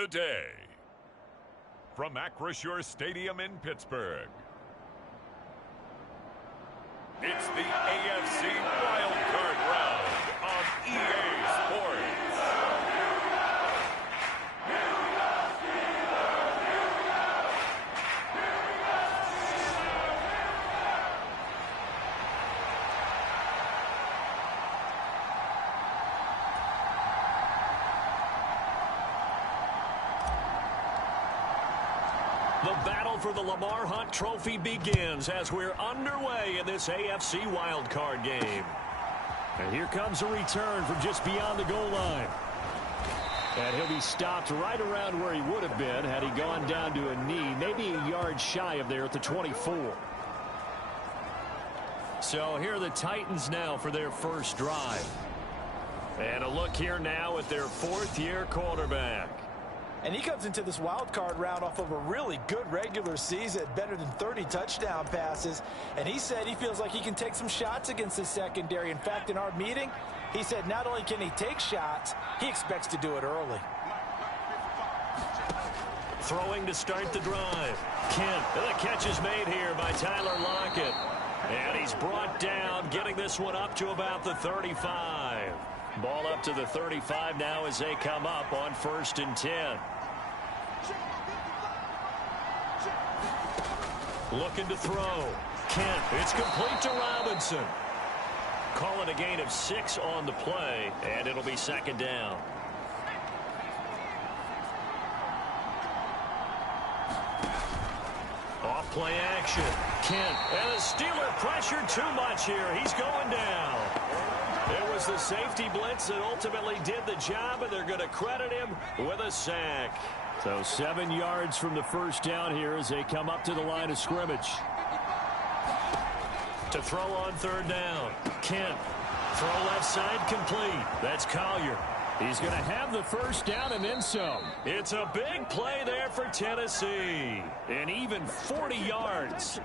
today. From Acrisure Stadium in Pittsburgh, it's the AFC Wildcard Round on EA Sports. The battle for the Lamar Hunt Trophy begins as we're underway in this AFC wildcard game. And here comes a return from just beyond the goal line. And he'll be stopped right around where he would have been had he gone down to a knee, maybe a yard shy of there at the 24. So here are the Titans now for their first drive. And a look here now at their fourth-year quarterback. And he comes into this wild card round off of a really good regular season, better than 30 touchdown passes. And he said he feels like he can take some shots against his secondary. In fact, in our meeting, he said not only can he take shots, he expects to do it early. Throwing to start the drive. Kent, the catch is made here by Tyler Lockett. And he's brought down, getting this one up to about the 35. Ball up to the 35 now as they come up on 1st and 10. Looking to throw. Kent, it's complete to Robinson. Calling a gain of 6 on the play, and it'll be 2nd down. Off play action. Kent, and the Steeler pressured too much here. He's going down. It was the safety blitz that ultimately did the job, and they're going to credit him with a sack. So 7 yards from the first down here as they come up to the line of scrimmage. To throw on 3rd down. Kent. Throw left side complete. That's Collier. He's going to have the first down and then some. It's a big play there for Tennessee. And even 40 yards.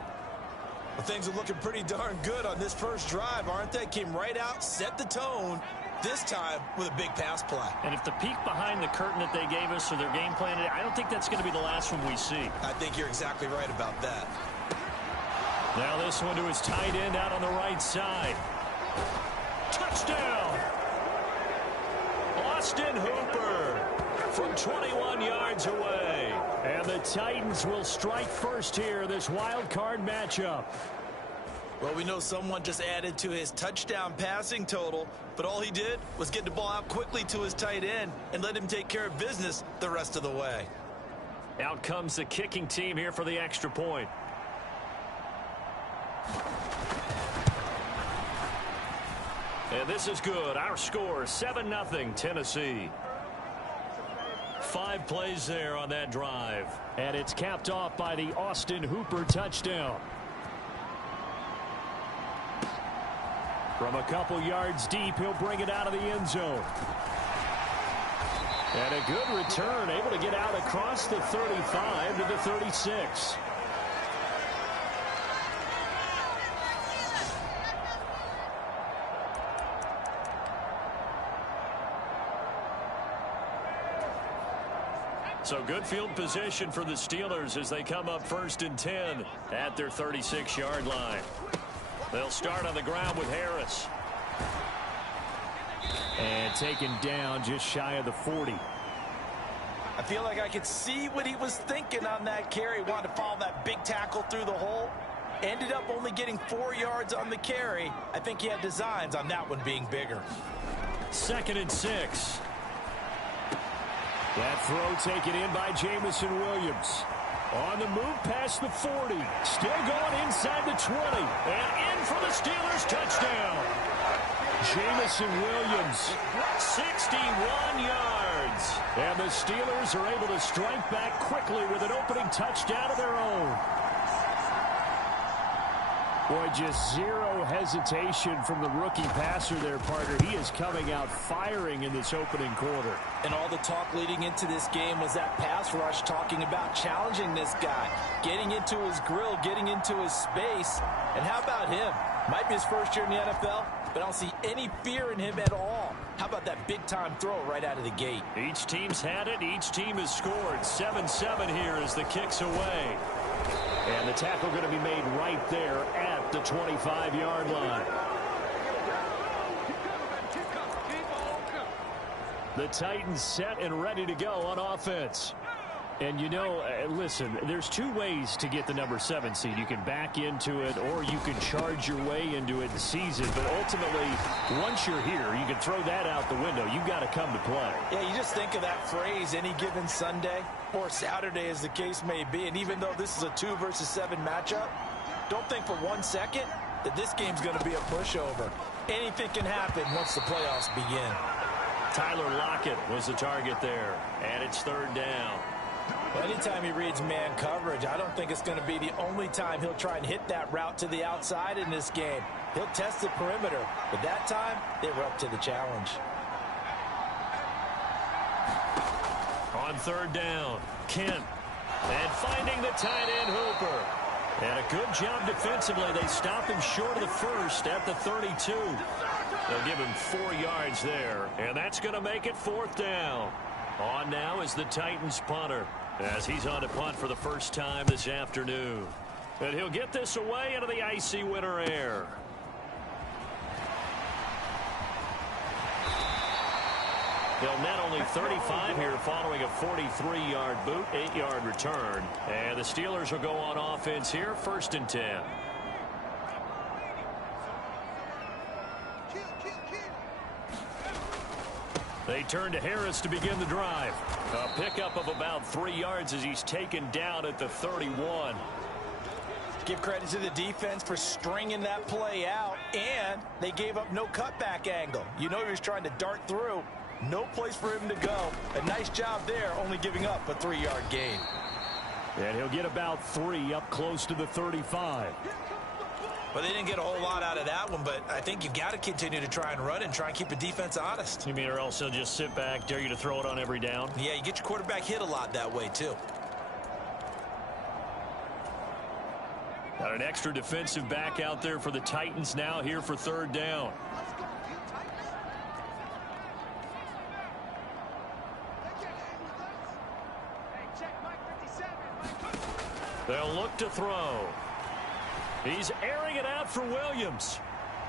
Well, things are looking pretty darn good on this first drive, aren't they? Came right out, set the tone, this time with a big pass play. And if the peek behind the curtain that they gave us or their game plan, I don't think that's going to be the last one we see. I think you're exactly right about that. Now this one to his tight end out on the right side. Touchdown! Austin Hooper from 21 yards away. And the Titans will strike first here, this wild card matchup. Well, we know someone just added to his touchdown passing total, but all he did was get the ball out quickly to his tight end and let him take care of business the rest of the way. Out comes the kicking team here for the extra point. And this is good. Our score, 7-0 Tennessee. 5 plays there on that drive. And it's capped off by the Austin Hooper touchdown. From a couple yards deep, he'll bring it out of the end zone. And a good return, able to get out across the 35 to the 36. So good field position for the Steelers as they come up 1st and 10 at their 36-yard line. They'll start on the ground with Harris. And taken down just shy of the 40. I feel like I could see what he was thinking on that carry. Wanted to follow that big tackle through the hole. Ended up only getting 4 yards on the carry. I think he had designs on that one being bigger. 2nd and 6. That throw taken in by Jamison Williams. On the move past the 40. Still going inside the 20. And in for the Steelers touchdown. Jamison Williams, 61 yards. And the Steelers are able to strike back quickly with an opening touchdown of their own. Boy, just zero hesitation from the rookie passer there, partner. He is coming out firing in this opening quarter. And all the talk leading into this game was that pass rush, talking about challenging this guy, getting into his grill, getting into his space. And how about him? Might be his first year in the NFL, but I don't see any fear in him at all. How about that big-time throw right out of the gate? Each team's had it. Each team has scored. 7-7 here as the kick's away. And the tackle going to be made right there at the 25-yard line. The Titans set and ready to go on offense. And, you know, listen, there's two ways to get the number 7 seed. You can back into it or you can charge your way into it and seize it. But ultimately, once you're here, you can throw that out the window. You've got to come to play. Yeah, you just think of that phrase, any given Sunday or Saturday as the case may be. And even though this is a 2 versus 7 matchup, don't think for 1 second that this game's going to be a pushover. Anything can happen once the playoffs begin. Tyler Lockett was the target there, and it's 3rd down. Well, anytime he reads man coverage, I don't think it's going to be the only time he'll try and hit that route to the outside in this game. He'll test the perimeter, but that time, they were up to the challenge. On 3rd down, Kent. And finding the tight end Hooper. And a good job defensively. They stop him short of the first at the 32. They'll give him 4 yards there. And that's going to make it 4th down. On now is the Titans punter as he's on to punt for the first time this afternoon. And he'll get this away into the icy winter air. They'll net only 35 here following a 43-yard boot, 8-yard return. And the Steelers will go on offense here, 1st and 10. They turn to Harris to begin the drive. A pickup of about 3 yards as he's taken down at the 31. Give credit to the defense for stringing that play out, and they gave up no cutback angle. You know he was trying to dart through. No place for him to go. A nice job there, only giving up a 3-yard gain. And he'll get about 3 up close to the 35. Well, they didn't get a whole lot out of that one, but I think you've got to continue to try and run and try and keep the defense honest. You mean or else they'll just sit back, dare you to throw it on every down? Yeah, you get your quarterback hit a lot that way, too. Got an extra defensive back out there for the Titans now here for 3rd down. They'll look to throw. He's airing it out for Williams.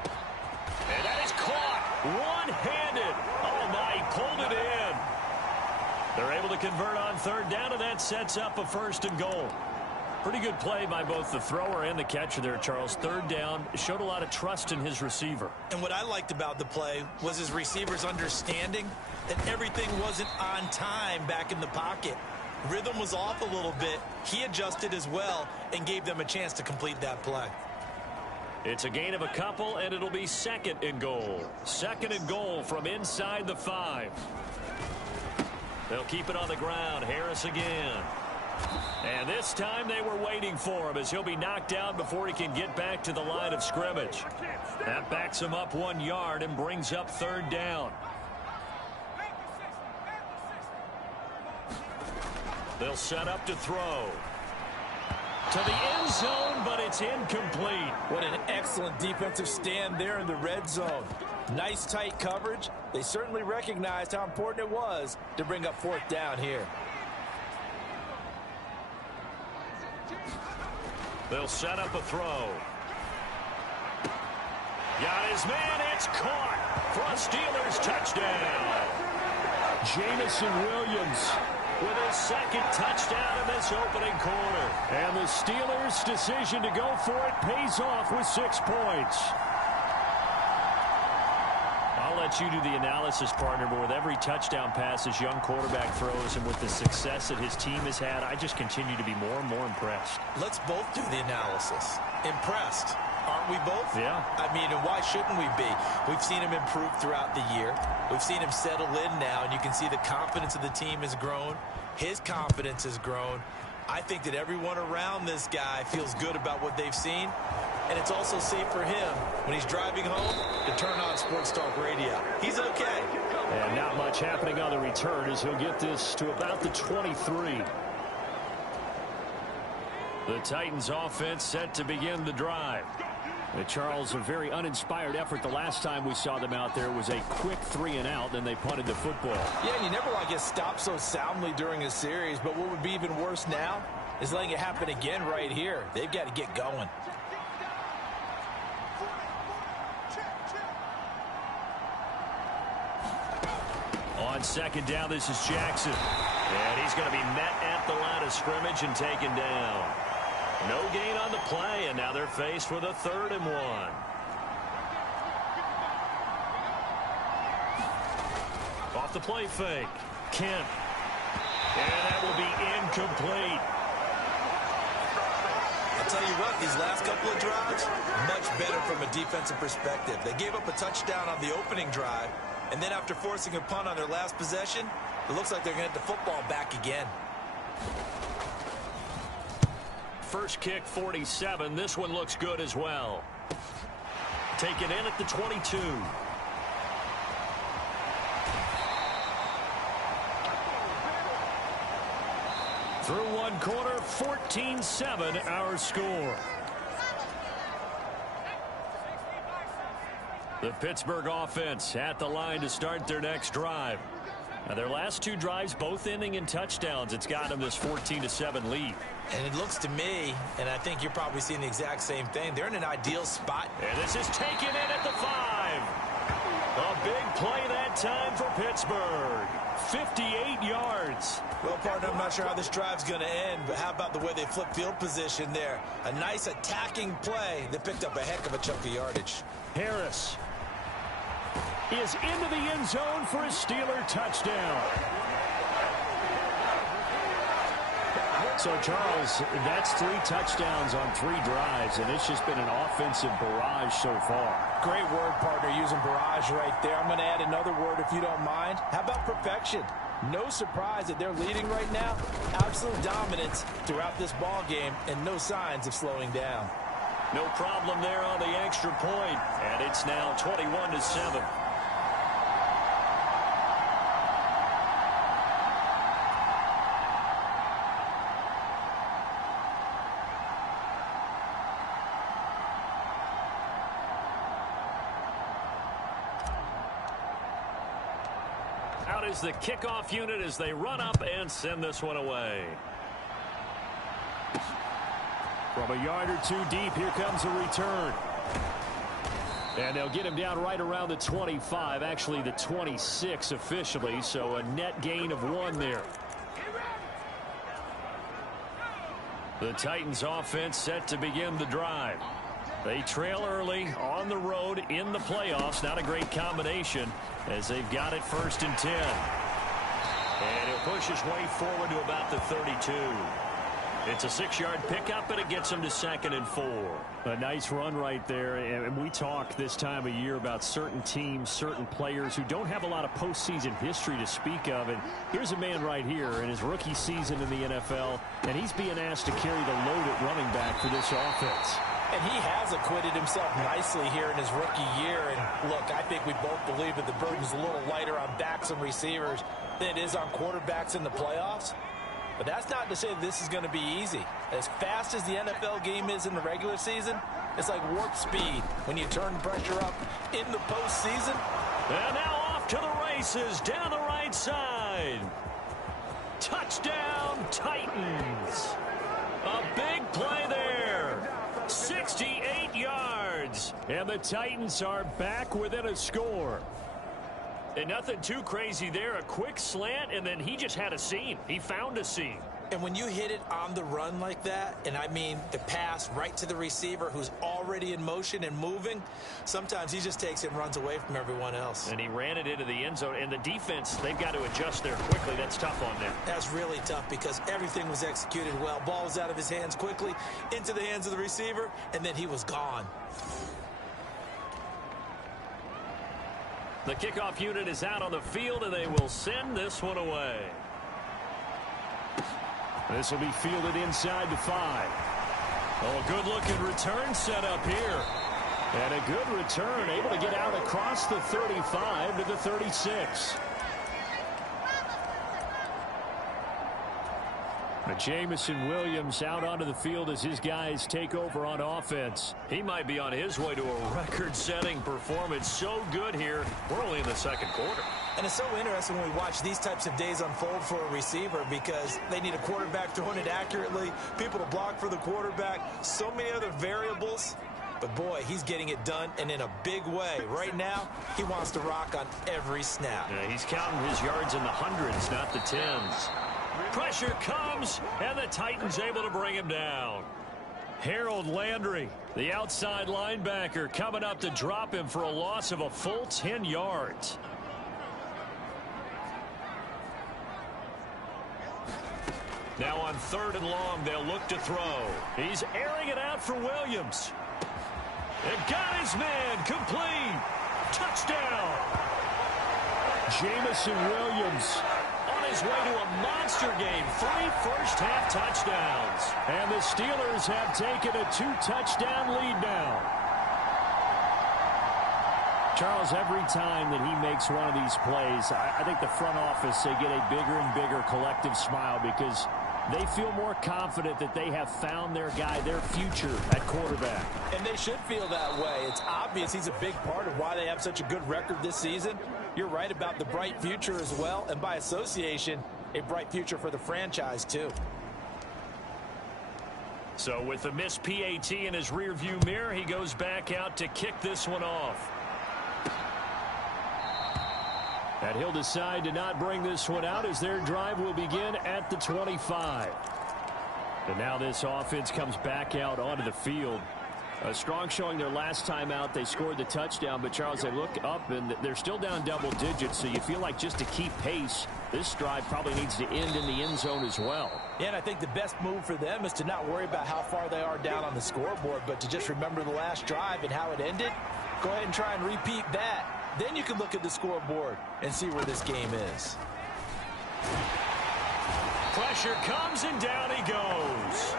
And that is caught one-handed. Oh, my, he pulled it in. They're able to convert on 3rd down, and that sets up a 1st and goal. Pretty good play by both the thrower and the catcher there, Charles. 3rd down, showed a lot of trust in his receiver. And what I liked about the play was his receiver's understanding that everything wasn't on time back in the pocket. Rhythm was off a little bit. He adjusted as well and gave them a chance to complete that play. It's a gain of a couple, and it'll be 2nd and goal. 2nd and goal from inside the 5. They'll keep it on the ground. Harris again. And this time they were waiting for him as he'll be knocked down before he can get back to the line of scrimmage. That backs him up 1 yard and brings up 3rd down. They'll set up to throw. To the end zone, but it's incomplete. What an excellent defensive stand there in the red zone. Nice tight coverage. They certainly recognized how important it was to bring up 4th down here. They'll set up a throw. Got his man. It's caught for a Steelers touchdown. Jamison Williams with his 2nd touchdown in this opening quarter. And the Steelers' decision to go for it pays off with 6 points. I'll let you do the analysis, partner, but with every touchdown pass this young quarterback throws and with the success that his team has had, I just continue to be more and more impressed. Let's both do the analysis. Impressed. Aren't we both? Yeah. I mean, and why shouldn't we be? We've seen him improve throughout the year. We've seen him settle in now, and you can see the confidence of the team has grown. His confidence has grown. I think that everyone around this guy feels good about what they've seen, and it's also safe for him when he's driving home to turn on Sports Talk Radio. He's okay. And not much happening on the return as he'll get this to about the 23. The Titans offense set to begin the drive. Charles, a very uninspired effort the last time we saw them out there. It was a quick 3-and-out, then they punted the football. Yeah, and you never want to get stopped so soundly during a series, but what would be even worse now is letting it happen again right here. They've got to get going. On second down, this is Jackson. And he's going to be met at the line of scrimmage and taken down. No gain on the play, and now they're faced with a 3rd and 1. Off the play fake. Kemp. And that will be incomplete. I'll tell you what, these last couple of drives, much better from a defensive perspective. They gave up a touchdown on the opening drive, and then after forcing a punt on their last possession, it looks like they're going to get the football back again. First kick, 47. This one looks good as well. Taken in at the 22. Through one quarter, 14-7 our score. The Pittsburgh offense at the line to start their next drive. Now, their last 2 drives, both ending in touchdowns. It's got them this 14-7 lead. And it looks to me, and I think you're probably seeing the exact same thing, they're in an ideal spot. And this is taken in at the 5. A big play that time for Pittsburgh. 58 yards. Well, partner, I'm not sure how this drive's going to end, but how about the way they flip field position there? A nice attacking play that picked up a heck of a chunk of yardage. Harris is into the end zone for a Steeler touchdown. So, Charles, that's 3 touchdowns on 3 drives, and it's just been an offensive barrage so far. Great word, partner, using barrage right there. I'm going to add another word if you don't mind. How about perfection? No surprise that they're leading right now. Absolute dominance throughout this ball game, and no signs of slowing down. No problem there on the extra point, and it's now 21-7. Out is the kickoff unit as they run up and send this one away. From a yard or 2 deep, here comes a return. And they'll get him down right around the 25, actually the 26 officially, so a net gain of 1 there. The Titans offense set to begin the drive. They trail early on the road in the playoffs. Not a great combination as they've got it 1st and 10. And he'll push his way forward to about the 32. It's a 6-yard pickup, and it gets him to 2nd and 4. A nice run right there, and we talk this time of year about certain teams, certain players who don't have a lot of postseason history to speak of. And here's a man right here in his rookie season in the NFL, and he's being asked to carry the load at running back for this offense. And he has acquitted himself nicely here in his rookie year. And look, I think we both believe that the burden's a little lighter on backs and receivers than it is on quarterbacks in the playoffs. But that's not to say that this is going to be easy. As fast as the NFL game is in the regular season, it's like warp speed when you turn pressure up in the postseason. And now off to the races down the right side. Touchdown, Titans. A big play there. 68 yards. And the Titans are back within a score. And nothing too crazy there. A quick slant, and then he just had a seam. He found a seam. And when you hit it on the run like that, and I mean the pass right to the receiver who's already in motion and moving, sometimes he just takes it and runs away from everyone else. And he ran it into the end zone. And the defense, they've got to adjust there quickly. That's tough on them. That's really tough because everything was executed well. Ball was out of his hands quickly, into the hands of the receiver, and then he was gone. The kickoff unit is out on the field, and they will send this one away. This will be fielded inside the 5. Oh, a good-looking return set up here. And a good return, able to get out across the 35 to the 36. Jamison Williams out onto the field as his guys take over on offense. He might be on his way to a record-setting performance. So good here. We're only in the second quarter. And it's so interesting when we watch these types of days unfold for a receiver because they need a quarterback throwing it accurately, people to block for the quarterback, so many other variables. But, boy, he's getting it done, and in a big way. Right now, he wants to rock on every snap. Yeah, he's counting his yards in the hundreds, not the tens. Pressure comes, and the Titans able to bring him down. Harold Landry, the outside linebacker, coming up to drop him for a loss of a full 10 yards. Now on 3rd and long, they'll look to throw. He's airing it out for Williams. It got his man complete. Touchdown. Jamison Williams on his way to a monster game. 3 first-half touchdowns. And the Steelers have taken a 2-touchdown lead now. Charles, every time that he makes one of these plays, I think the front office, they get a bigger and bigger collective smile because they feel more confident that they have found their guy, their future at quarterback. And they should feel that way. It's obvious he's a big part of why they have such a good record this season. You're right about the bright future as well, and by association, a bright future for the franchise too. So with the missed PAT in his rearview mirror, he goes back out to kick this one off. And he'll decide to not bring this one out as their drive will begin at the 25. And now this offense comes back out onto the field. A strong showing their last time out. They scored the touchdown, but Charles, they look up and they're still down double digits, so you feel like just to keep pace, this drive probably needs to end in the end zone as well. Yeah, and I think the best move for them is to not worry about how far they are down on the scoreboard, but to just remember the last drive and how it ended. Go ahead and try and repeat that. Then you can look at the scoreboard and see where this game is. Pressure comes and down he goes.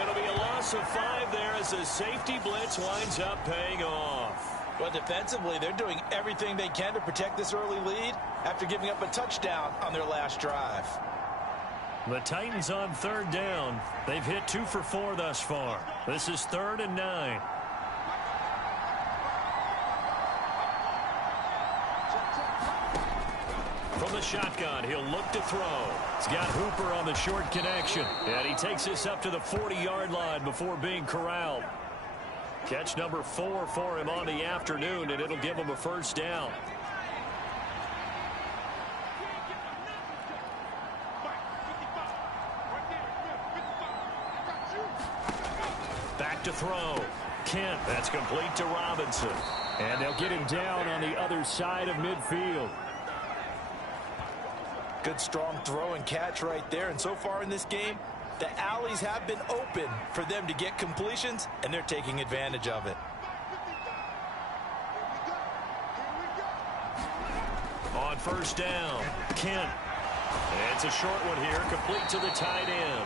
It'll be a loss of 5 there as the safety blitz winds up paying off. Well, defensively, they're doing everything they can to protect this early lead after giving up a touchdown on their last drive. The Titans on 3rd down. They've hit 2 for 4 thus far. This is 3rd and 9. From the shotgun, he'll look to throw. He's got Hooper on the short connection. And he takes this up to the 40-yard line before being corralled. Catch number 4 for him on the afternoon, and it'll give him a first down. Back to throw. Kent, that's complete to Robinson. And they'll get him down on the other side of midfield. Good strong throw and catch right there. And so far in this game, the alleys have been open for them to get completions, and they're taking advantage of it. On first down, Kent. It's a short one here, complete to the tight end.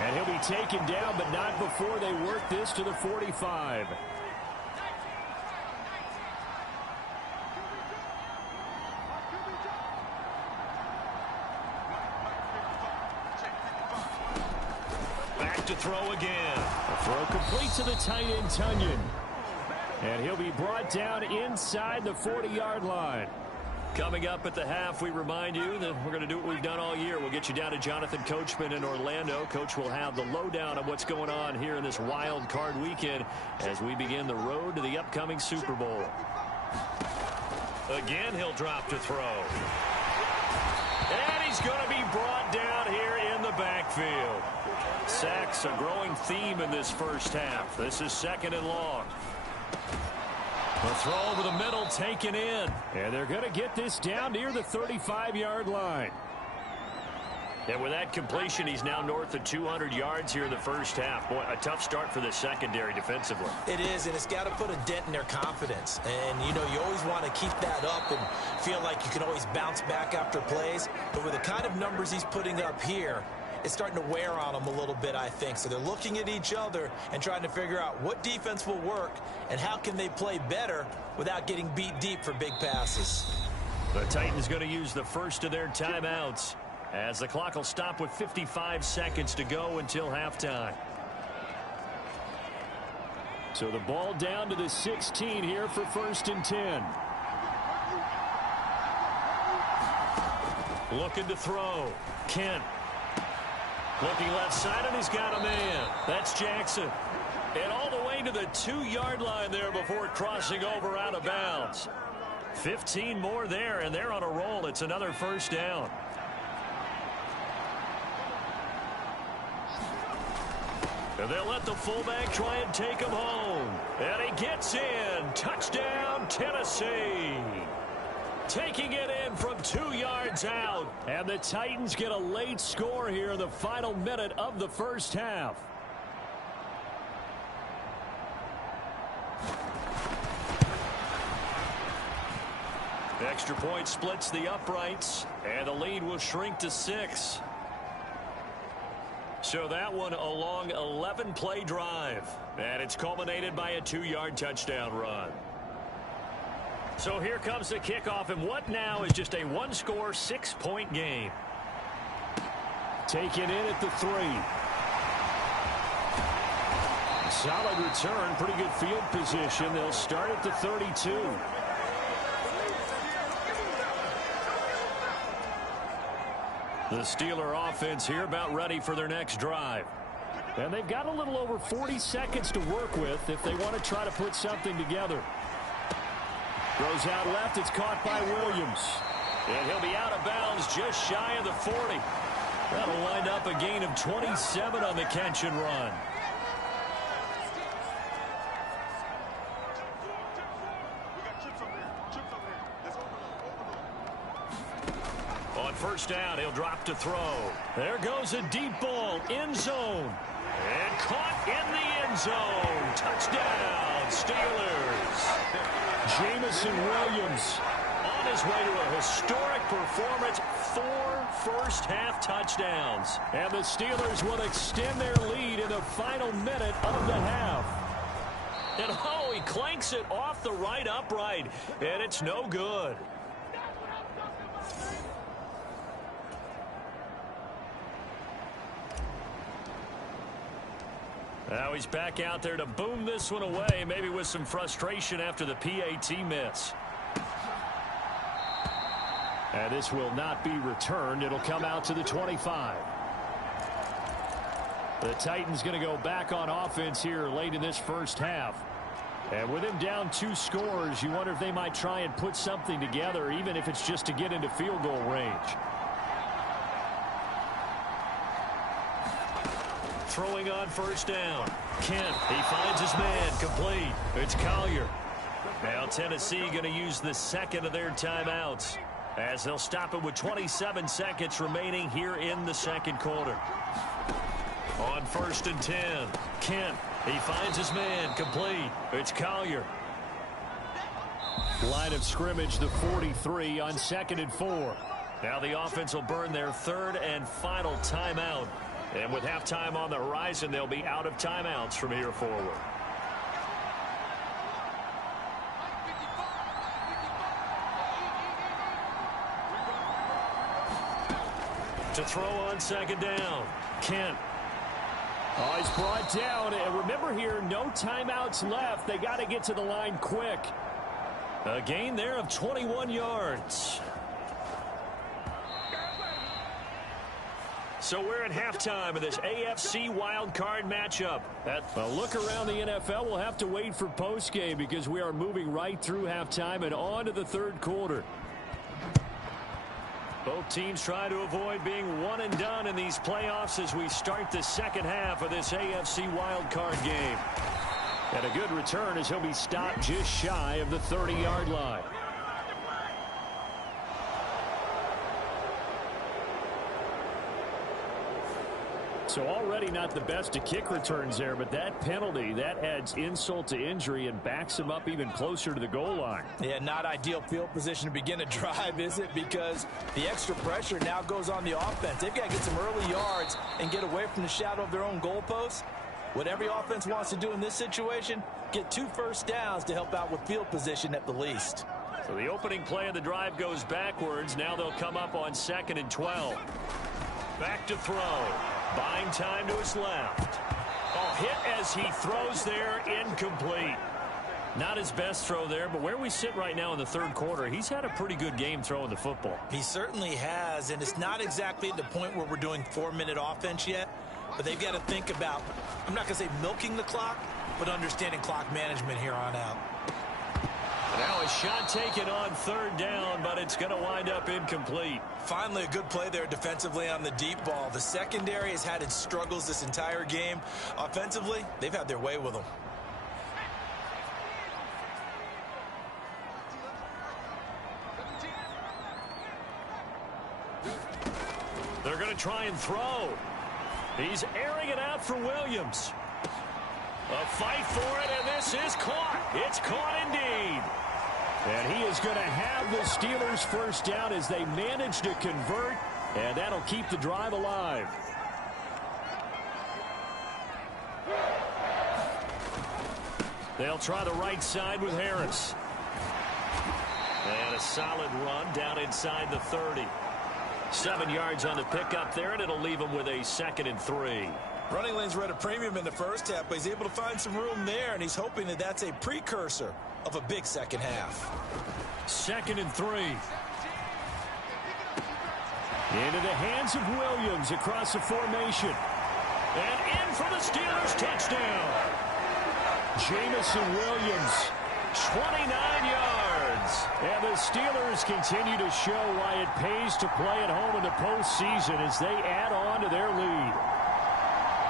And he'll be taken down, but not before they work this to the 45. To throw again. A throw complete to the tight end, Tunyon. And he'll be brought down inside the 40-yard line. Coming up at the half, we remind you that we're going to do what we've done all year. We'll get you down to Jonathan Coachman in Orlando. Coach will have the lowdown of what's going on here in this wild card weekend as we begin the road to the upcoming Super Bowl. Again, he'll drop to throw. And he's going to be brought down here in the backfield. Sacks, a growing theme in this first half. This is 2nd and long. The throw over the middle taken in. And they're going to get this down near the 35-yard line. And with that completion, he's now north of 200 yards here in the first half. Boy, a tough start for the secondary defensively. It is, and it's got to put a dent in their confidence. And, you know, you always want to keep that up and feel like you can always bounce back after plays. But with the kind of numbers he's putting up here, it's starting to wear on them a little bit, I think. So they're looking at each other and trying to figure out what defense will work and how can they play better without getting beat deep for big passes. The Titans going to use the first of their timeouts. as the clock will stop with 55 seconds to go until halftime. So the ball down to the 16 here for 1st and 10. Looking to throw. Kent. Looking left side, and he's got a man. That's Jackson. And all the way to the 2-yard line there before crossing over out of bounds. 15 more there, and they're on a roll. It's another 1st down. And they'll let the fullback try and take him home. And he gets in. Touchdown, Tennessee. Taking it in from 2 yards out. And the Titans get a late score here in the final minute of the 1st half. The extra point splits the uprights, and the lead will shrink to 6. So that one a long 11-play drive, and it's culminated by a 2-yard touchdown run. So here comes the kickoff, and what now is just a 1-score, 6-point game. Taken in at the 3. Solid return, pretty good field position. They'll start at the 32. The Steeler offense here about ready for their next drive. And they've got a little over 40 seconds to work with if they want to try to put something together. Throws out left. It's caught by Williams. And he'll be out of bounds just shy of the 40. That'll wind up a gain of 27 on the catch and run. On 1st down, he'll drop to throw. There goes a deep ball, end zone. And caught in the end zone. Touchdown, Steelers. Jamison Williams on his way to a historic performance. 4 first-half touchdowns. And the Steelers will extend their lead in the final minute of the half. And oh, he clanks it off the right upright. And it's no good. Now he's back out there to boom this one away, maybe with some frustration after the PAT miss. And this will not be returned. It'll come out to the 25. The Titans going to go back on offense here late in this 1st half. And with him down 2 scores, you wonder if they might try and put something together, even if it's just to get into field goal range. Throwing on 1st down. Kent, he finds his man, complete. It's Collier. Now Tennessee going to use the 2nd of their timeouts, as they'll stop it with 27 seconds remaining here in the 2nd quarter. On 1st and 10, Kent, he finds his man, complete. It's Collier. Line of scrimmage, the 43 on 2nd and 4. Now the offense will burn their 3rd and final timeout. And with halftime on the horizon, they'll be out of timeouts from here forward. To throw on 2nd down, Kent. Oh, he's brought down. And remember here, no timeouts left. They got to get to the line quick. A gain there of 21 yards. So we're at halftime of this AFC wildcard matchup. A look around the NFL. We'll have to wait for postgame because we are moving right through halftime and on to the 3rd quarter. Both teams try to avoid being one and done in these playoffs as we start the 2nd half of this AFC wildcard game. And a good return as he'll be stopped just shy of the 30-yard line. So already not the best of kick returns there, but that penalty, that adds insult to injury and backs him up even closer to the goal line. Yeah, not ideal field position to begin a drive, is it? Because the extra pressure now goes on the offense. They've got to get some early yards and get away from the shadow of their own goalposts. What every offense wants to do in this situation, get 2 first downs to help out with field position at the least. So the opening play of the drive goes backwards. Now they'll come up on 2nd and 12. Back to throw. Buying time to his left. Oh, hit as he throws there, incomplete. Not his best throw there, but where we sit right now in the third quarter, he's had a pretty good game throwing the football. He certainly has, and it's not exactly at the point where we're doing 4-minute offense yet, but they've got to think about, I'm not going to say milking the clock, but understanding clock management here on out. Now a shot taken on 3rd down, but it's going to wind up incomplete. Finally, a good play there defensively on the deep ball. The secondary has had its struggles this entire game. Offensively, they've had their way with them. They're going to try and throw. He's airing it out for Williams. A fight for it, and this is caught. It's caught indeed. And he is going to have the Steelers first down as they manage to convert, and that'll keep the drive alive. They'll try the right side with Harris. And a solid run down inside the 30. 7 yards on the pickup there, and it'll leave him with a 2nd and 3. Running lanes were at a premium in the first half, but he's able to find some room there, and he's hoping that that's a precursor of a big second half. 2nd and 3. Into the hands of Williams across the formation. And in for the Steelers touchdown. Jamison Williams, 29 yards. And the Steelers continue to show why it pays to play at home in the postseason as they add on to their lead.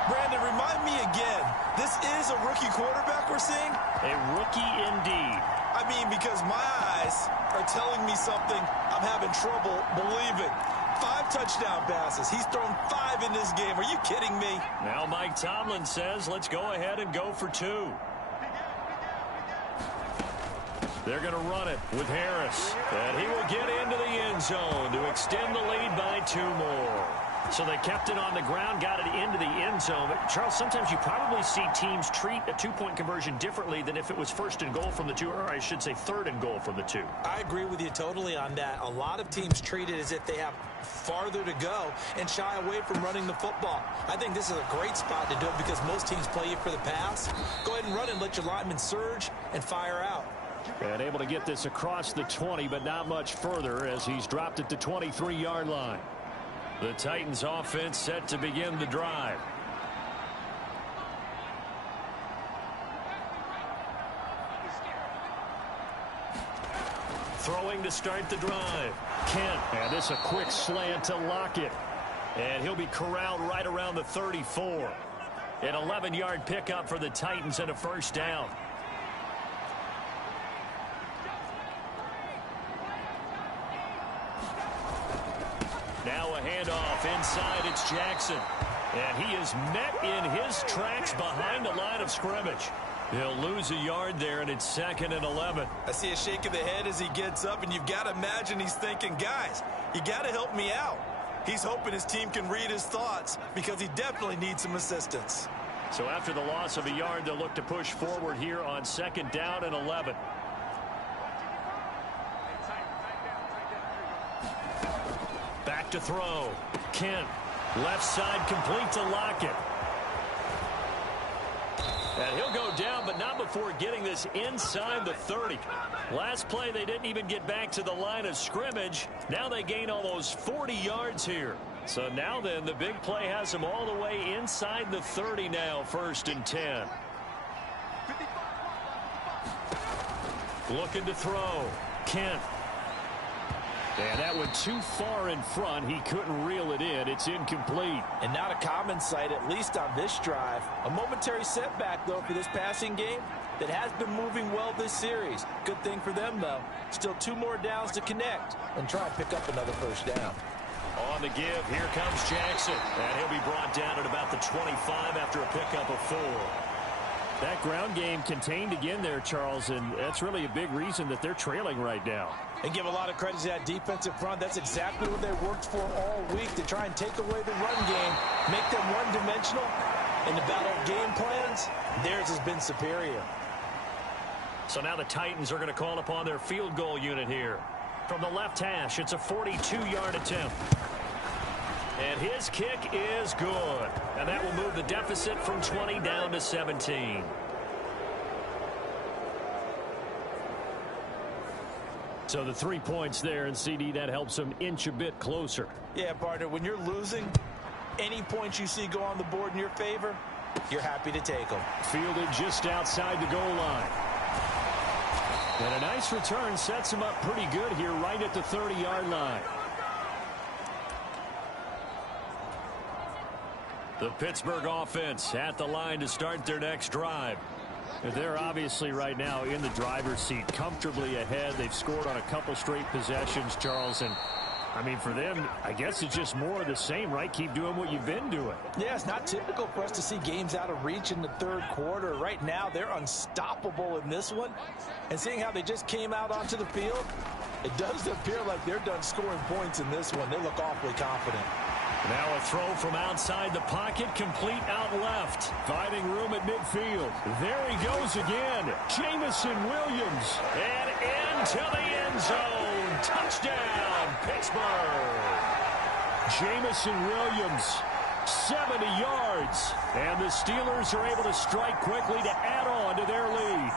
Brandon, remind me again, this is a rookie quarterback we're seeing? A rookie indeed. I mean, because my eyes are telling me something I'm having trouble believing. 5 touchdown passes. He's thrown 5 in this game. Are you kidding me? Now Mike Tomlin says, let's go ahead and go for 2. They're going to run it with Harris. And he will get into the end zone to extend the lead by 2 more. So they kept it on the ground, got it into the end zone. But Charles, sometimes you probably see teams treat a 2-point conversion differently than if it was 1st and goal from the 2, or I should say 3rd and goal from the 2. I agree with you totally on that. A lot of teams treat it as if they have farther to go and shy away from running the football. I think this is a great spot to do it because most teams play you for the pass. Go ahead and run and let your linemen surge and fire out. And able to get this across the 20, but not much further as he's dropped it to 23-yard line. The Titans offense set to begin the drive. Throwing to start the drive. Kent. And this a quick slant to Lockett. And he'll be corralled right around the 34. An 11-yard pickup for the Titans and a first down. Now a handoff inside. It's Jackson. And he is met in his tracks behind the line of scrimmage. He'll lose a yard there, and it's 2nd and 11. I see a shake of the head as he gets up, and you've got to imagine he's thinking, guys, you got to help me out. He's hoping his team can read his thoughts because he definitely needs some assistance. So after the loss of a yard, they'll look to push forward here on 2nd down and 11. Back to throw. Kent. Left side complete to Lockett. And he'll go down, but not before getting this inside the 30. Last play, they didn't even get back to the line of scrimmage. Now they gain almost 40 yards here. So now then, the big play has them all the way inside the 30 now, 1st and 10. Looking to throw. Kent. And that went too far in front. He couldn't reel it in. It's incomplete. And not a common sight, at least on this drive. A momentary setback, though, for this passing game that has been moving well this series. Good thing for them, though. Still 2 more downs to connect and try and pick up another first down. On the give, here comes Jackson. And he'll be brought down at about the 25 after a pickup of 4. That ground game contained again there, Charles, and that's really a big reason that they're trailing right now. And give a lot of credit to that defensive front. That's exactly what they worked for all week, to try and take away the run game, make them one-dimensional. In the battle of game plans, theirs has been superior. So now the Titans are going to call upon their field goal unit here. From the left hash, it's a 42-yard attempt. And his kick is good. And that will move the deficit from 20 down to 17. So the 3 points there, and CD, that helps them inch a bit closer. Yeah, partner, when you're losing, any points you see go on the board in your favor, you're happy to take them. Fielded just outside the goal line. And a nice return sets him up pretty good here right at the 30-yard line. The Pittsburgh offense at the line to start their next drive. They're obviously right now in the driver's seat, comfortably ahead. They've scored on a couple straight possessions, Charles. And, I mean, for them, I guess it's just more of the same, right? Keep doing what you've been doing. Yeah, it's not typical for us to see games out of reach in the third quarter. Right now, they're unstoppable in this one. And seeing how they just came out onto the field, it does appear like they're done scoring points in this one. They look awfully confident. Now a throw from outside the pocket, complete out left. Finding room at midfield. There he goes again. Jamison Williams. And into the end zone. Touchdown, Pittsburgh. Jamison Williams, 70 yards. And the Steelers are able to strike quickly to add on to their lead.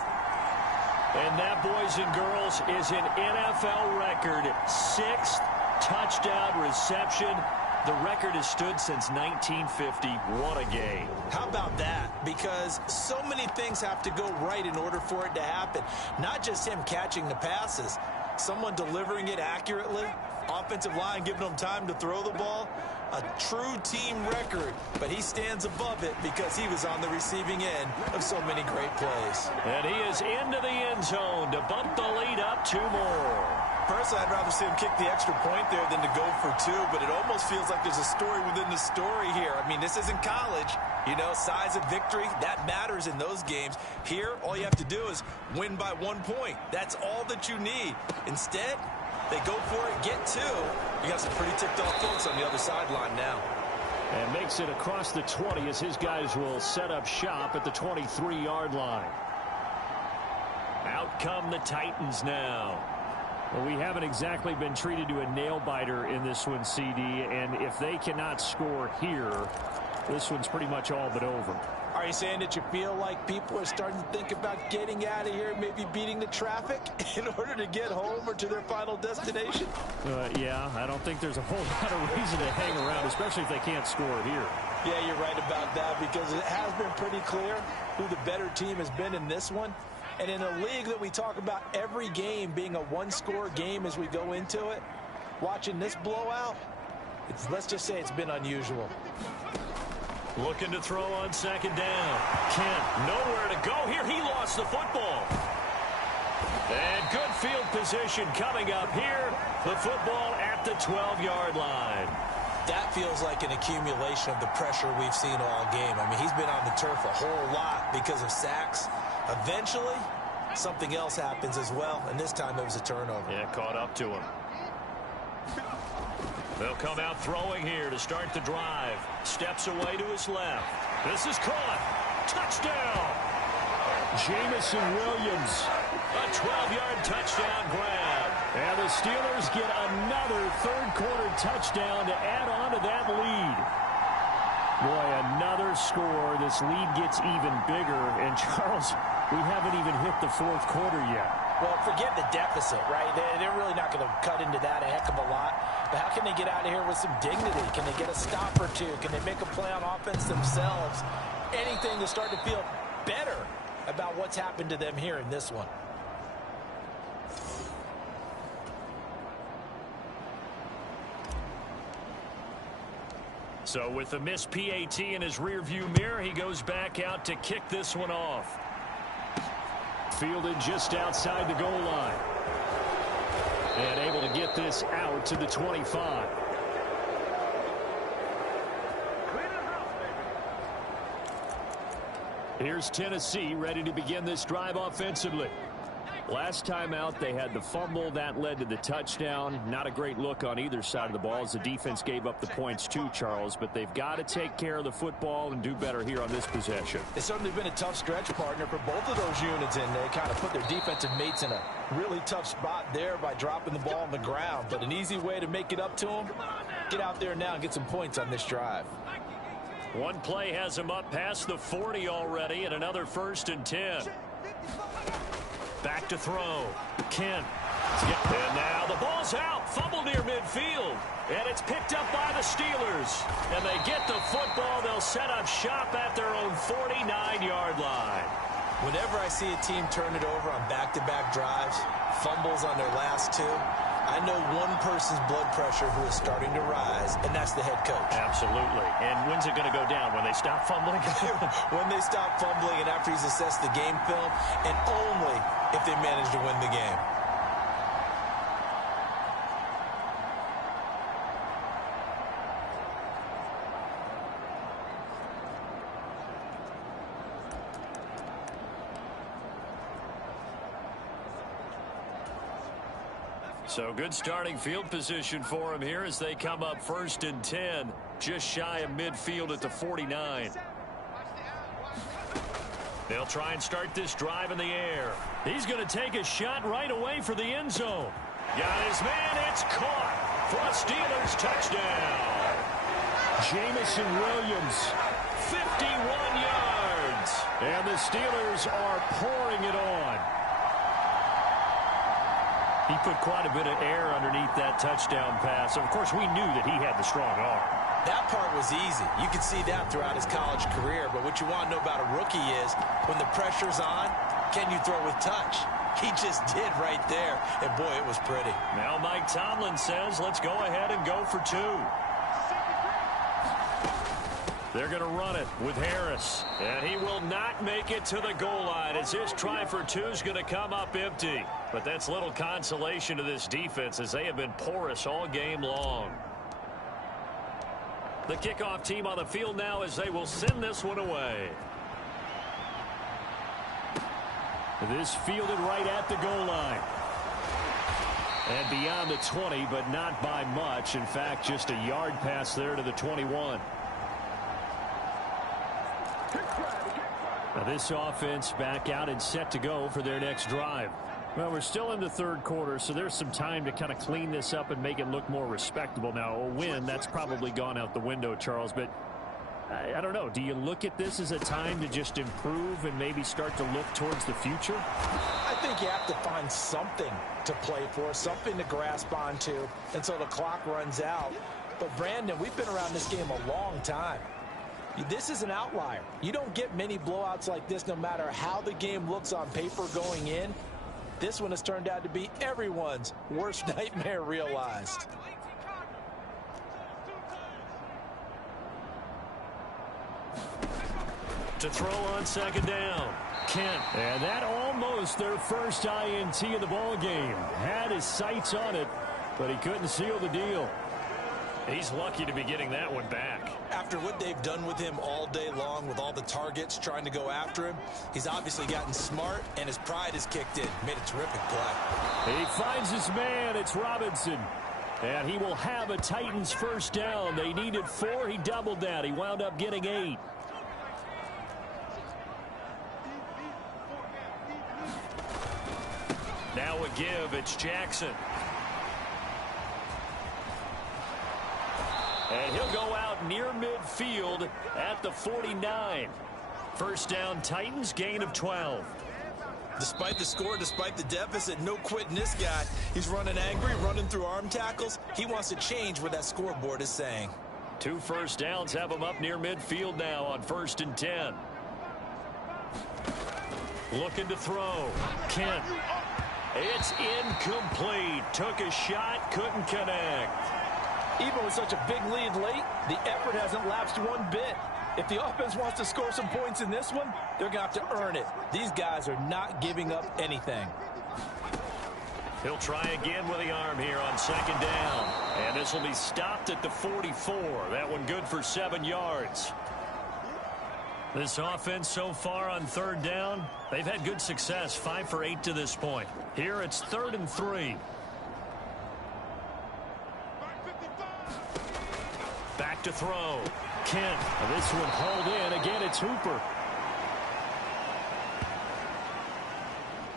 And that, boys and girls, is an NFL record. 6th touchdown reception. The record has stood since 1950. What a game. How about that? Because so many things have to go right in order for it to happen. Not just him catching the passes. Someone delivering it accurately. Offensive line giving them time to throw the ball. A true team record. But he stands above it because he was on the receiving end of so many great plays. And he is into the end zone to bump the lead up 2 more. Personally, I'd rather see him kick the extra point there than to go for 2, but it almost feels like there's a story within the story here. I mean, this isn't college. You know, size of victory, that matters in those games. Here, all you have to do is win by 1 point. That's all that you need. Instead, they go for it, get 2. You got some pretty ticked-off folks on the other sideline now. And makes it across the 20 as his guys will set up shop at the 23-yard line. Out come the Titans now. Well, we haven't exactly been treated to a nail-biter in this one, CD, and if they cannot score here, this one's pretty much all but over. Are you saying that you feel like people are starting to think about getting out of here, maybe beating the traffic in order to get home or to their final destination? Yeah, I don't think there's a whole lot of reason to hang around, especially if they can't score here. Yeah, you're right about that because it has been pretty clear who the better team has been in this one. And in a league that we talk about every game being a one-score game as we go into it, watching this blowout, let's just say it's been unusual. Looking to throw on second down. Kent, nowhere to go here. He lost the football. And good field position coming up here. The football at the 12-yard line. That feels like an accumulation of the pressure we've seen all game. I mean, he's been on the turf a whole lot because of sacks. Eventually, something else happens as well, and this time it was a turnover. Yeah, caught up to him. They'll come out throwing here to start the drive. Steps away to his left. This is caught. Touchdown! Jamison Williams. A 12-yard touchdown grab. And the Steelers get another third-quarter touchdown to add on to that lead. Boy, another score. This lead gets even bigger. And, Charles, we haven't even hit the fourth quarter yet. Well, forget the deficit, right? They're really not going to cut into that a heck of a lot. But how can they get out of here with some dignity? Can they get a stop or 2? Can they make a play on offense themselves? Anything to start to feel better about what's happened to them here in this one. So with the missed PAT in his rearview mirror, he goes back out to kick this one off. Fielded just outside the goal line. And able to get this out to the 25. Here's Tennessee ready to begin this drive offensively. Last time out, they had the fumble. That led to the touchdown. Not a great look on either side of the ball as the defense gave up the points too, Charles. But they've got to take care of the football and do better here on this possession. It's certainly been a tough stretch, partner, for both of those units, and they kind of put their defensive mates in a really tough spot there by dropping the ball on the ground. But an easy way to make it up to them, get out there now and get some points on this drive. One play has him up past the 40 already, and another 1st and 10. Back to throw. Kent. And now the ball's out. Fumble near midfield. And it's picked up by the Steelers. And they get the football. They'll set up shop at their own 49-yard line. Whenever I see a team turn it over on back-to-back drives, fumbles on their last two, I know one person's blood pressure who is starting to rise, and that's the head coach. Absolutely. And when's it going to go down? When they stop fumbling? When they stop fumbling and after he's assessed the game film, and only if they manage to win the game. So good starting field position for him here as they come up 1st and 10, just shy of midfield at the 49. They'll try and start this drive in the air. He's going to take a shot right away for the end zone. Got his man. It's caught for a Steelers touchdown. Jamison Williams, 51 yards. And the Steelers are pouring it on. He put quite a bit of air underneath that touchdown pass. Of course, we knew that he had the strong arm. That part was easy. You could see that throughout his college career. But what you want to know about a rookie is when the pressure's on, can you throw with touch? He just did right there. And, boy, it was pretty. Now Mike Tomlin says, let's go ahead and go for 2. They're going to run it with Harris. And he will not make it to the goal line as his try for 2 is going to come up empty. But that's little consolation to this defense as they have been porous all game long. The kickoff team on the field now as they will send this one away. This fielded right at the goal line. And beyond the 20, but not by much. In fact, just a yard pass there to the 21. Now this offense back out and set to go for their next drive. Well, we're still in the 3rd quarter, so there's some time to kind of clean this up and make it look more respectable. Now, a win, that's probably gone out the window, Charles, but I don't know. Do you look at this as a time to just improve and maybe start to look towards the future? I think you have to find something to play for, something to grasp onto until the clock runs out. But, Brandon, we've been around this game a long time. This is an outlier. You don't get many blowouts like this no matter how the game looks on paper going in. This one has turned out to be everyone's worst nightmare realized. To throw on 2nd down. Kent. And that almost their first INT of the ball game. Had his sights on it, but he couldn't seal the deal. He's lucky to be getting that one back. After what they've done with him all day long with all the targets trying to go after him, he's obviously gotten smart and his pride has kicked in. Made a terrific play. He finds his man. It's Robinson. And he will have a Titans first down. They needed 4. He doubled that. He wound up getting 8. Now a give. It's Jackson. And he'll go out near midfield at the 49. First down, Titans, gain of 12. Despite the score, despite the deficit, no quitting this guy. He's running angry, running through arm tackles. He wants to change what that scoreboard is saying. 2 first downs have him up near midfield now on 1st and 10. Looking to throw. Kent. It's incomplete. Took a shot, couldn't connect. Even with such a big lead late, the effort hasn't lapsed one bit. If the offense wants to score some points in this one, they're going to have to earn it. These guys are not giving up anything. He'll try again with the arm here on 2nd down. And this will be stopped at the 44. That one good for 7 yards. This offense so far on third down, they've had good success, 5 for 8 to this point. Here it's 3rd and 3. Back to throw. Kent. This one hauled in. Again, it's Hooper.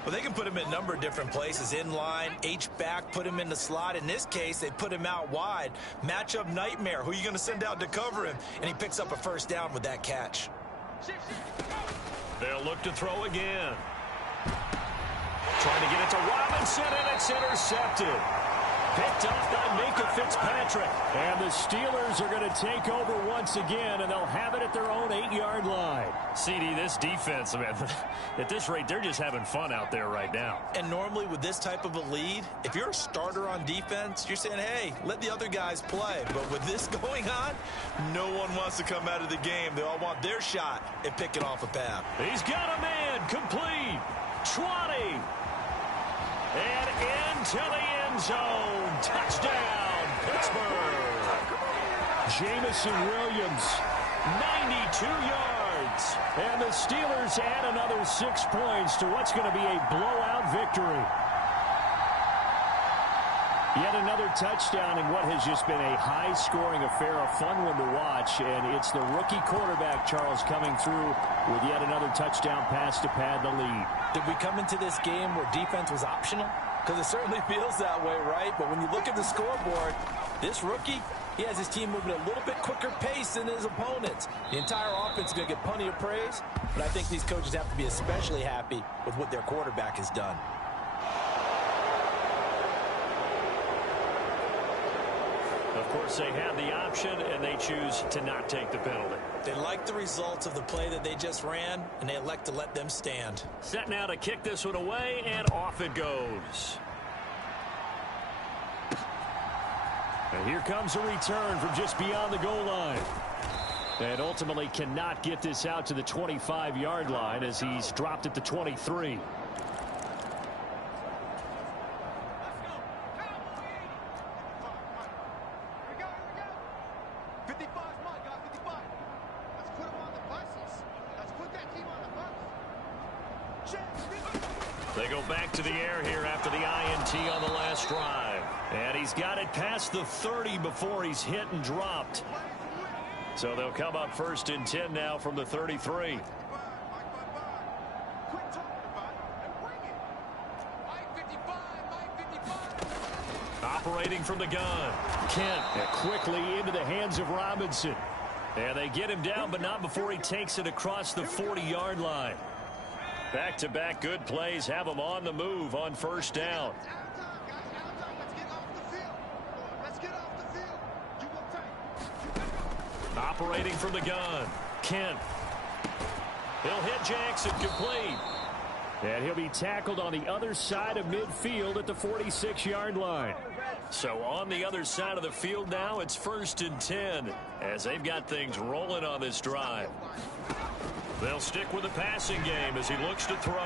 Well, they can put him in a number of different places. In line, H-back, put him in the slot. In this case, they put him out wide. Matchup nightmare. Who are you going to send out to cover him? And he picks up a first down with that catch. They'll look to throw again. Trying to get it to Robinson, and it's intercepted. Picked off by Minka Fitzpatrick. And the Steelers are going to take over once again, and they'll have it at their own 8-yard line. CD, this defense, man, at this rate, they're just having fun out there right now. And normally with this type of a lead, if you're a starter on defense, you're saying, hey, let the other guys play. But with this going on, no one wants to come out of the game. They all want their shot at picking off a pass. He's got a man, complete, 20. And into the end zone. Touchdown, Pittsburgh. Jamison Williams, 92 yards. And the Steelers add another 6 points to what's going to be a blowout victory. Yet another touchdown in what has just been a high-scoring affair, a fun one to watch. And it's the rookie quarterback, Charles, coming through with yet another touchdown pass to pad the lead. Did we come into this game where defense was optional? Because it certainly feels that way, right? But when you look at the scoreboard, this rookie, he has his team moving at a little bit quicker pace than his opponents. The entire offense is going to get plenty of praise, but I think these coaches have to be especially happy with what their quarterback has done. Of course, they have the option, and they choose to not take the penalty. They like the results of the play that they just ran, and they elect to let them stand. Set now to kick this one away, and off it goes. And here comes a return from just beyond the goal line. And ultimately cannot get this out to the 25-yard line as he's dropped at the 23. They go back to the air here after the INT on the last drive. And he's got it past the 30 before he's hit and dropped. So they'll come up 1st and 10 now from the 33. Operating from the gun. Kent quickly into the hands of Robinson. And they get him down, but not before he takes it across the 40-yard line. Back-to-back good plays have him on the move on 1st down. Operating from the gun. Kent. He'll hit Jackson complete. And he'll be tackled on the other side of midfield at the 46-yard line. So on the other side of the field now, it's 1st and 10 as they've got things rolling on this drive. They'll stick with the passing game as he looks to throw.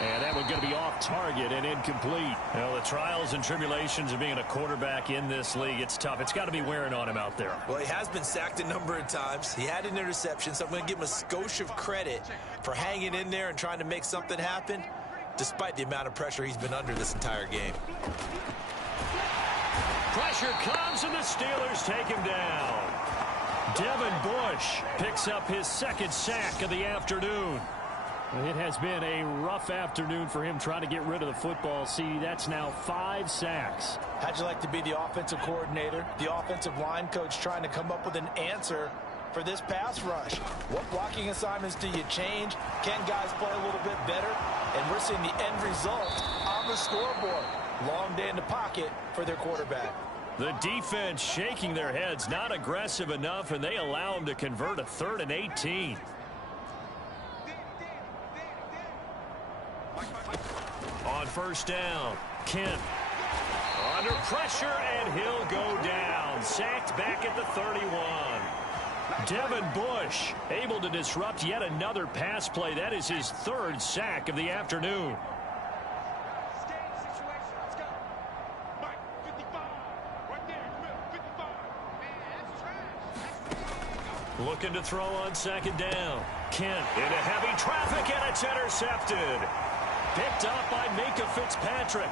And that one's going to be off target and incomplete. Well, the trials and tribulations of being a quarterback in this league, it's tough. It's got to be wearing on him out there. Well, he has been sacked a number of times. He had an interception, so I'm going to give him a skosh of credit for hanging in there and trying to make something happen, despite the amount of pressure he's been under this entire game. Pressure comes, and the Steelers take him down. Devin Bush picks up his 2nd sack of the afternoon. It has been a rough afternoon for him trying to get rid of the football. See, that's now 5 sacks. How'd you like to be the offensive coordinator, the offensive line coach trying to come up with an answer for this pass rush? What blocking assignments do you change? Can guys play a little bit better? And we're seeing the end result on the scoreboard. Long day in the pocket for their quarterback. The defense shaking their heads, not aggressive enough, and they allow him to convert a 3rd and 18. On 1st down, Kent under pressure, and he'll go down. Sacked back at the 31. Devin Bush able to disrupt yet another pass play. That is his 3rd sack of the afternoon. Looking to throw on second down. Kent into heavy traffic, and it's intercepted. Picked up by Minka Fitzpatrick.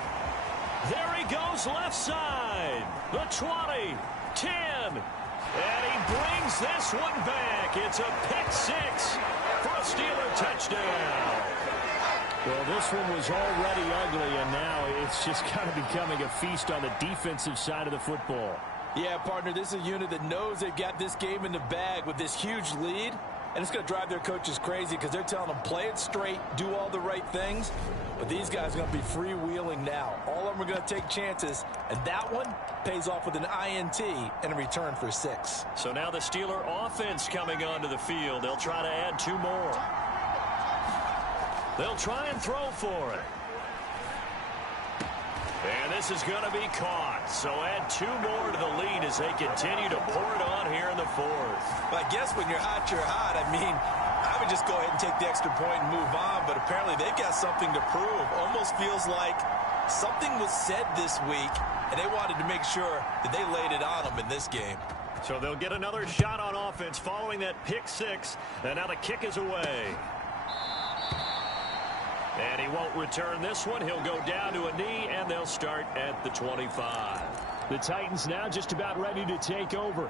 There he goes left side. The 20, 10. And he brings this one back. It's a pick six for a Steeler touchdown. Well, this one was already ugly, and now it's just kind of becoming a feast on the defensive side of the football. Yeah, partner, this is a unit that knows they've got this game in the bag with this huge lead, and it's going to drive their coaches crazy because they're telling them play it straight, do all the right things, but these guys are going to be freewheeling now. All of them are going to take chances, and that one pays off with an INT and a return for 6. So now the Steeler offense coming onto the field. They'll try to add 2 more. They'll try and throw for it. And this is going to be caught. So add 2 more to the lead as they continue to pour it on here in the 4th. I guess when you're hot, you're hot. I mean, I would just go ahead and take the extra point and move on, but apparently they've got something to prove. Almost feels like something was said this week, and they wanted to make sure that they laid it on them in this game. So they'll get another shot on offense following that pick 6, and now the kick is away. And he won't return this one. He'll go down to a knee, and they'll start at the 25. The Titans now just about ready to take over.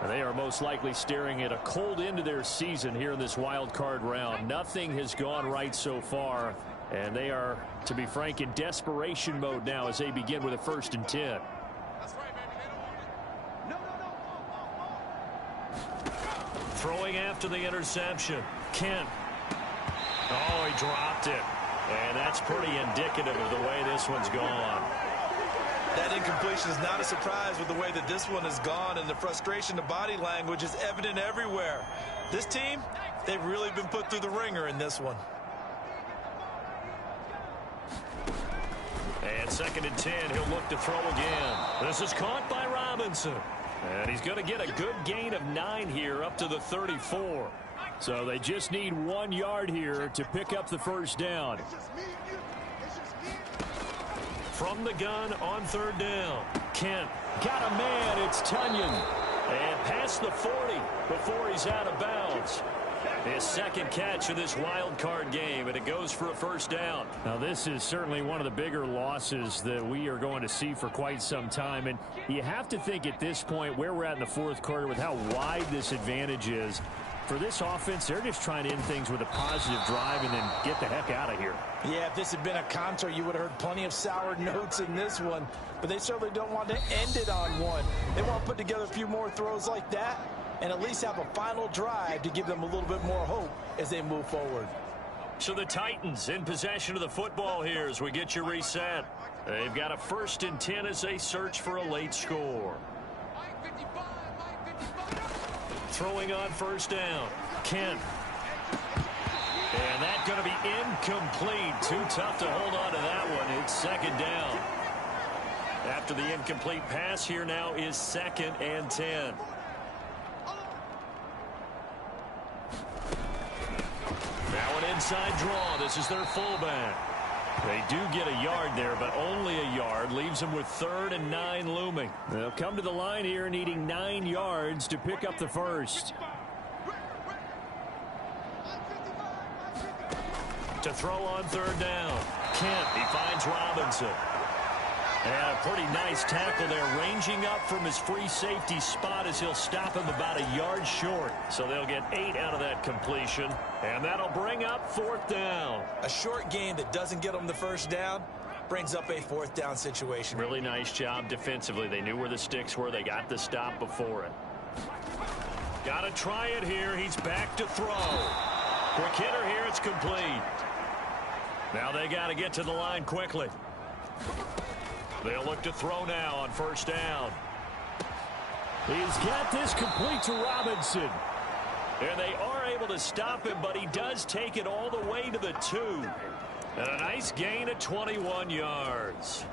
And they are most likely staring at a cold end to their season here in this wild card round. Nothing has gone right so far, and they are, to be frank, in desperation mode now as they begin with a 1st and 10. Throwing after the interception. Kent. Oh, he dropped it. And that's pretty indicative of the way this one's gone. That incompletion is not a surprise with the way that this one has gone, and the frustration, the body language is evident everywhere. This team, they've really been put through the ringer in this one. And 2nd and 10, he'll look to throw again. This is caught by Robinson. And he's going to get a good gain of 9 here up to the 34. So they just need 1 yard here to pick up the 1st down. From the gun on 3rd down. Kent got a man. It's Tunyon. And past the 40 before he's out of bounds. His 2nd catch of this wild card game, and it goes for a 1st down. Now, this is certainly one of the bigger losses that we are going to see for quite some time. And you have to think at this point where we're at in the 4th quarter with how wide this advantage is. For this offense, they're just trying to end things with a positive drive and then get the heck out of here. Yeah, if this had been a concert, you would have heard plenty of sour notes in this one. But they certainly don't want to end it on one. They want to put together a few more throws like that and at least have a final drive to give them a little bit more hope as they move forward. So the Titans in possession of the football here as we get you reset. They've got a 1st and 10 as they search for a late score. Throwing on 1st down. Kent. And that's going to be incomplete. Too tough to hold on to that one. It's 2nd down. After the incomplete pass, here now is 2nd and 10. Now an inside draw. This is their fullback. They do get a yard there, but only a yard. Leaves them with 3rd and 9 looming. They'll come to the line here needing 9 yards to pick up the 1st. To throw on 3rd down. Kent, he finds Robinson. And a pretty nice tackle there, ranging up from his free safety spot as he'll stop him about a yard short. So they'll get 8 out of that completion, and that'll bring up 4th down. A short gain that doesn't get them the 1st down brings up a 4th down situation. Really nice job defensively. They knew where the sticks were. They got the stop before it. Got to try it here. He's back to throw. Quick hitter here. It's complete. Now they got to get to the line quickly. They'll look to throw now on 1st down. He's got this complete to Robinson. And they are able to stop him, but he does take it all the way to the 2. And a nice gain of 21 yards.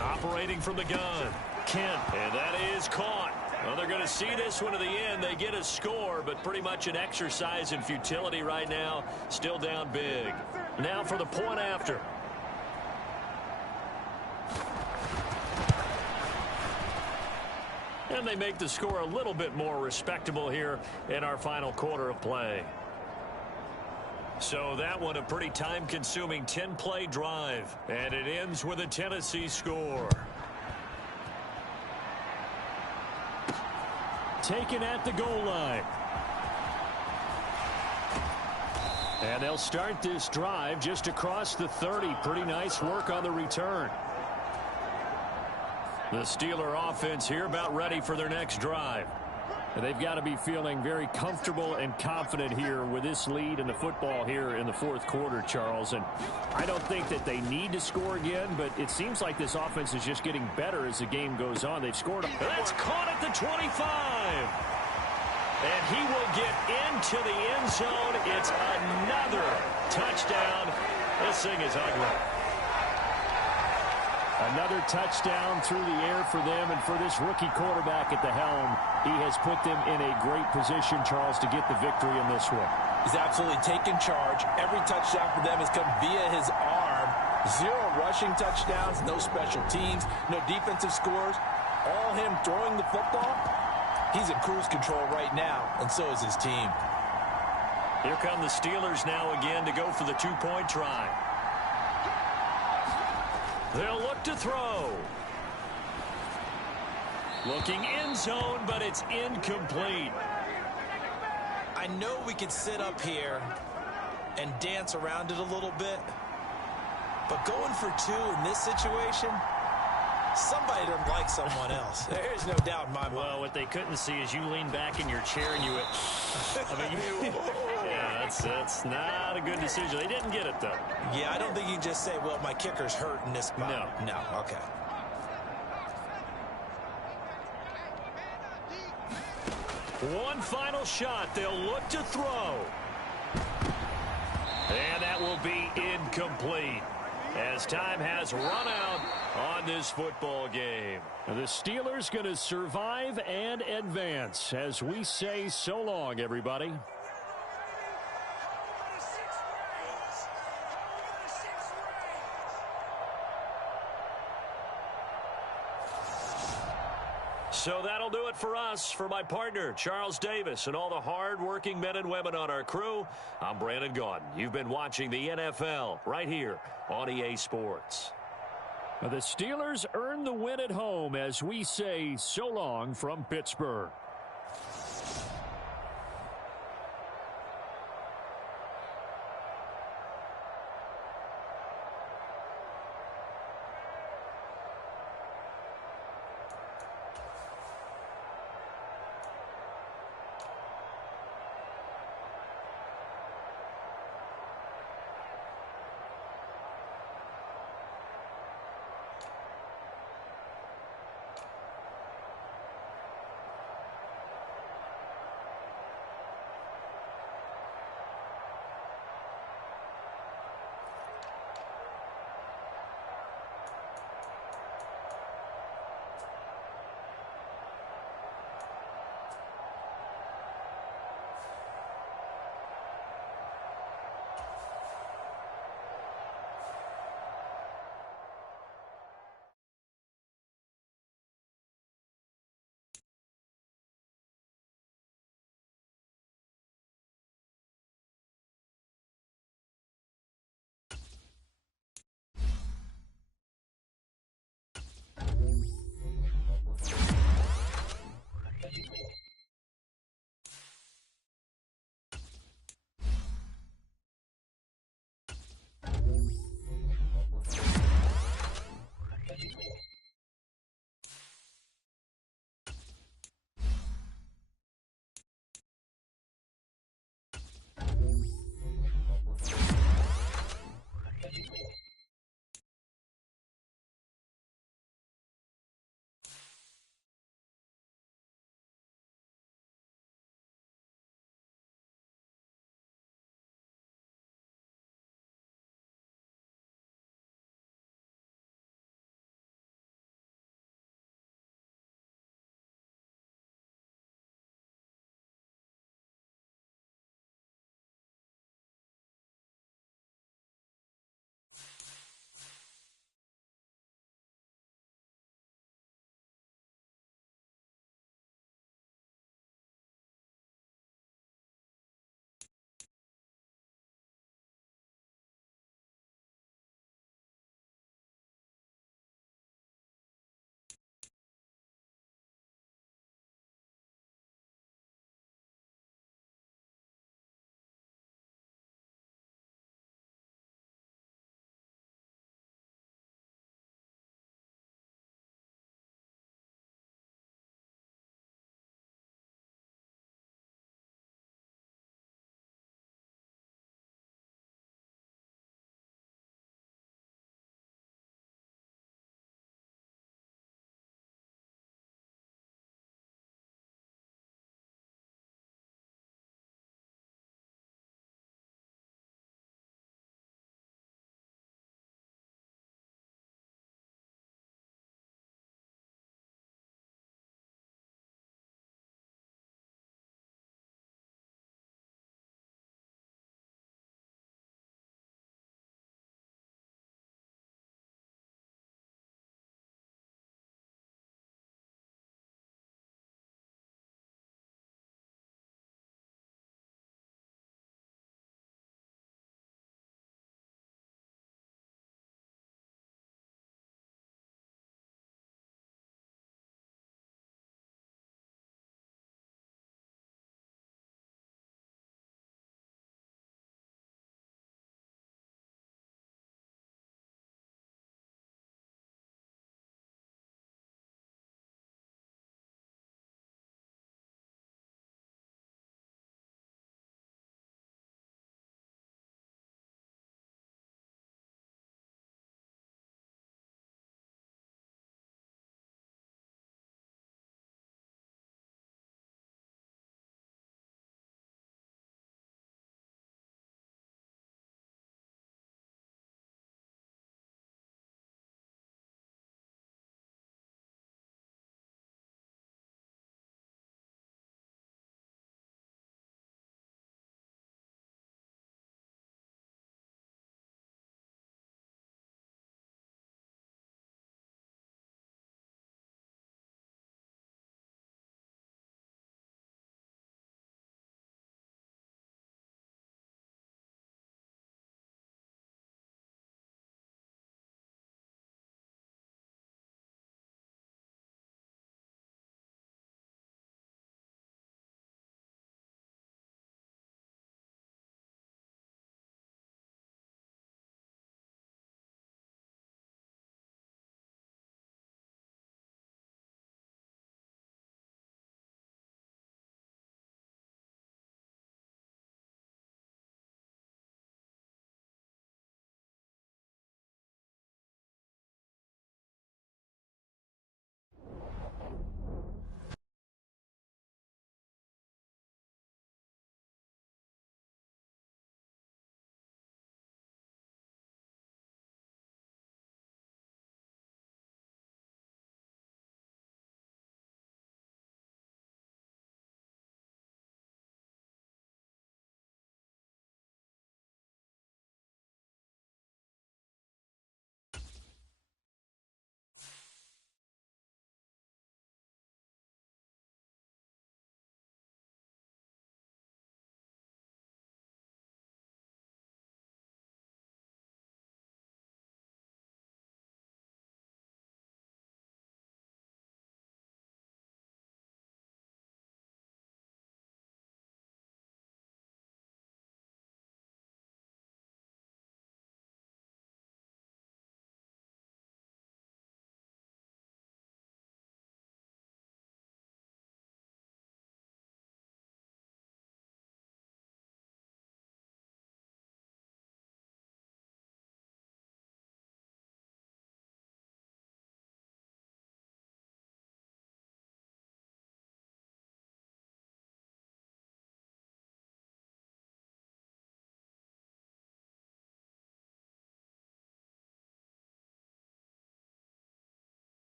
Operating from the gun. Kent, and that is caught. Well, they're going to see this one to the end. They get a score, but pretty much an exercise in futility right now. Still down big. Now for the point after. And they make the score a little bit more respectable here in our final quarter of play. So that one a pretty time-consuming 10-play drive. And it ends with a Tennessee score. Taken at the goal line. And they'll start this drive just across the 30. Pretty nice work on the return. The Steeler offense here about ready for their next drive. And they've got to be feeling very comfortable and confident here with this lead in the football here in the fourth quarter, Charles. And I don't think that they need to score again, but it seems like this offense is just getting better as the game goes on. They've scored. That's caught at the 25. And he will get into the end zone. It's another touchdown. This thing is ugly. Another touchdown through the air for them, and for this rookie quarterback at the helm, he has put them in a great position, Charles, to get the victory in this one. He's absolutely taken charge. Every touchdown for them has come via his arm. 0 rushing touchdowns, no special teams, no defensive scores. All him throwing the football. He's in cruise control right now, and so is his team. Here come the Steelers now again to go for the two-point try. They'll look to throw. Looking end zone, but it's incomplete. I know we could sit up here and dance around it a little bit, but going for 2 in this situation, somebody doesn't like someone else. There's no doubt in my mind. Well, what they couldn't see is you lean back in your chair and you went, yeah, that's not a good decision. They didn't get it, though. Yeah, I don't think you can just say, well, my kicker's hurt in this spot. No, okay. One final shot. They'll look to throw. And that will be incomplete, as time has run out on this football game. The Steelers going to survive and advance as we say so long, everybody. So that'll do it for us. For my partner, Charles Davis, and all the hard-working men and women on our crew, I'm Brandon Gaudin. You've been watching the NFL right here on EA Sports. The Steelers earn the win at home as we say so long from Pittsburgh.